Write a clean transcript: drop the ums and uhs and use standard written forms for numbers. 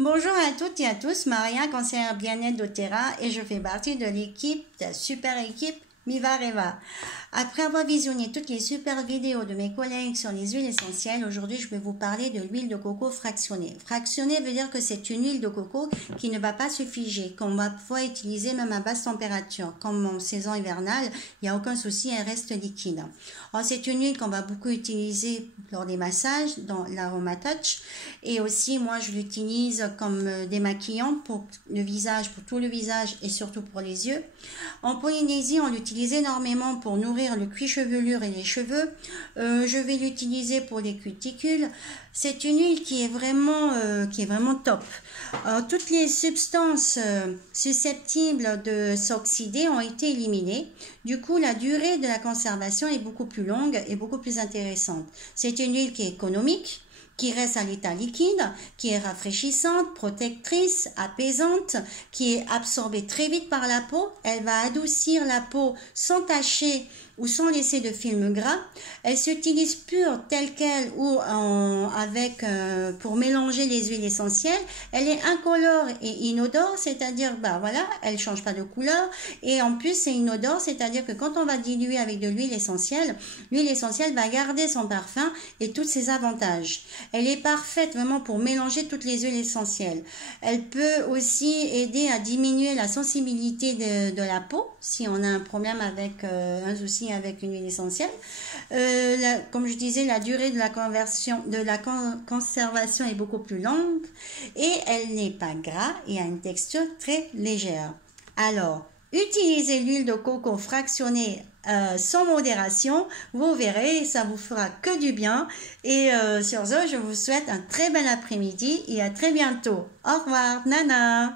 Bonjour à toutes et à tous, Maria, conseillère bien-être doTERRA et je fais partie de l'équipe, de la super équipe Mivareva. Après avoir visionné toutes les super vidéos de mes collègues sur les huiles essentielles, aujourd'hui je vais vous parler de l'huile de coco fractionnée. Fractionnée veut dire que c'est une huile de coco qui ne va pas se figer, qu'on va pouvoir utiliser même à basse température. Comme en saison hivernale, il n'y a aucun souci, elle reste liquide. C'est une huile qu'on va beaucoup utiliser lors des massages, dans l'Aroma Touch. Et aussi, moi je l'utilise comme démaquillant pour le visage, pour tout le visage et surtout pour les yeux. En Polynésie, on l'utilise énormément pour nourrir le cuir chevelu et les cheveux. Je vais l'utiliser pour les cuticules. C'est une huile qui est vraiment top. Toutes les substances susceptibles de s'oxyder ont été éliminées. Du coup, la durée de la conservation est beaucoup plus longue et beaucoup plus intéressante. C'est une huile qui est économique, qui reste à l'état liquide, qui est rafraîchissante, protectrice, apaisante, qui est absorbée très vite par la peau. Elle va adoucir la peau sans tacher ou sans laisser de film gras. Elle s'utilise pure telle qu'elle ou pour mélanger les huiles essentielles. Elle est incolore et inodore, c'est-à-dire voilà, elle change pas de couleur et en plus c'est inodore, c'est-à-dire que quand on va diluer avec de l'huile essentielle va garder son parfum et tous ses avantages. Elle est parfaite vraiment pour mélanger toutes les huiles essentielles. Elle peut aussi aider à diminuer la sensibilité de la peau si on a un problème avec un souci avec une huile essentielle. Comme je disais, la durée de la conservation est beaucoup plus longue et elle n'est pas gras et a une texture très légère. Alors, utilisez l'huile de coco fractionnée sans modération, vous verrez, ça vous fera que du bien. Et sur ce, je vous souhaite un très bel après-midi et à très bientôt. Au revoir, Nana.